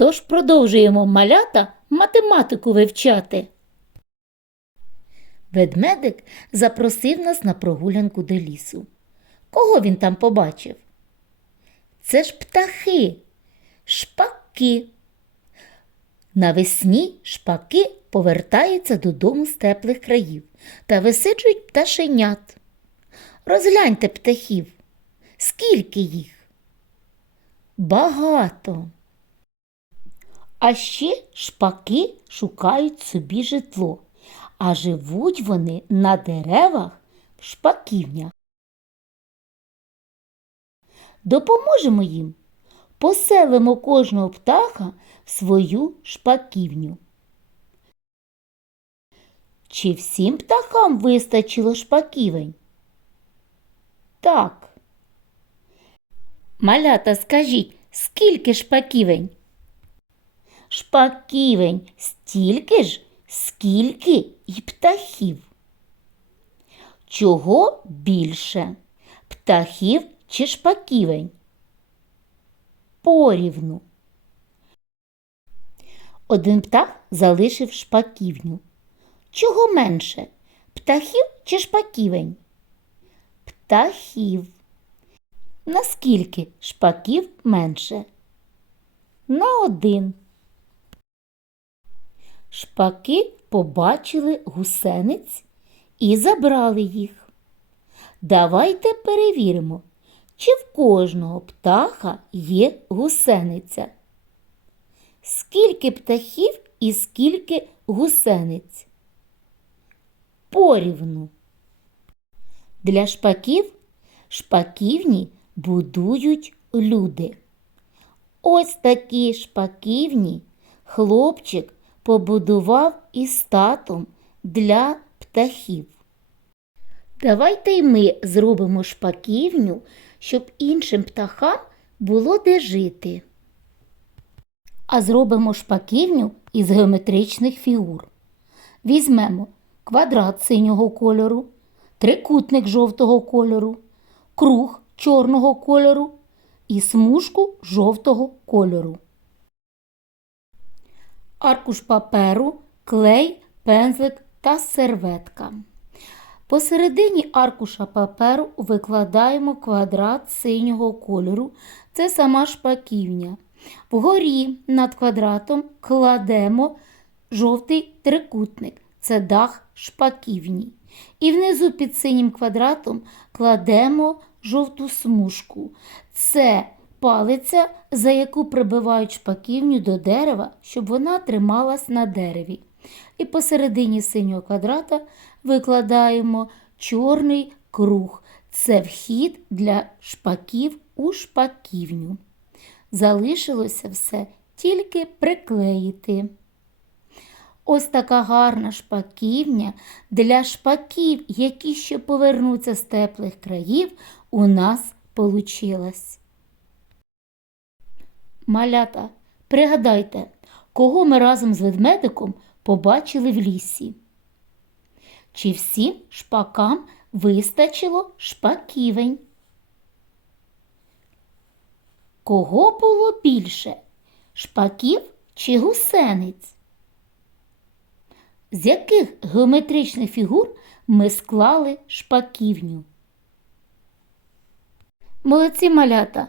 Тож продовжуємо малята математику вивчати. Ведмедик запросив нас на прогулянку до лісу. Кого він там побачив? Це ж птахи, шпаки. Навесні шпаки повертаються додому з теплих країв та висиджують пташенят. Розгляньте птахів. Скільки їх? Багато. А ще шпаки шукають собі житло, а живуть вони на деревах в шпаківнях. Допоможемо їм, поселимо кожного птаха в свою шпаківню. Чи всім птахам вистачило шпаківень? Так. Малята, скажіть, скільки шпаківень? Шпаківень стільки ж, скільки й птахів. Чого більше? Птахів чи шпаківень? Порівну. Один птах залишив шпаківню. Чого менше? Птахів чи шпаківень? Птахів. Наскільки шпаків менше? На один. Шпаки побачили гусениць і забрали їх. Давайте перевіримо, чи в кожного птаха є гусениця. Скільки птахів і скільки гусениць? Порівну. Для шпаків шпаківні будують люди. Ось такі шпаківні хлопчик побудував із татом для птахів. Давайте й ми зробимо шпаківню, щоб іншим птахам було де жити. А зробимо шпаківню із геометричних фігур. Візьмемо квадрат синього кольору, трикутник жовтого кольору, круг чорного кольору і смужку жовтого кольору. Аркуш паперу, клей, пензлик та серветка. Посередині аркуша паперу викладаємо квадрат синього кольору. Це сама шпаківня. Вгорі над квадратом кладемо жовтий трикутник. Це дах шпаківні. І внизу під синім квадратом кладемо жовту смужку. Це палиця, за яку прибивають шпаківню до дерева, щоб вона трималась на дереві. І посередині синього квадрата викладаємо чорний круг. Це вхід для шпаків у шпаківню. Залишилося все тільки приклеїти. Ось така гарна шпаківня для шпаків, які ще повернуться з теплих країв, у нас получилась. Малята, пригадайте, кого ми разом з ведмедиком побачили в лісі. Чи всім шпакам вистачило шпаківень? Кого було більше? Шпаків чи гусениць? З яких геометричних фігур ми склали шпаківню? Молодці малята!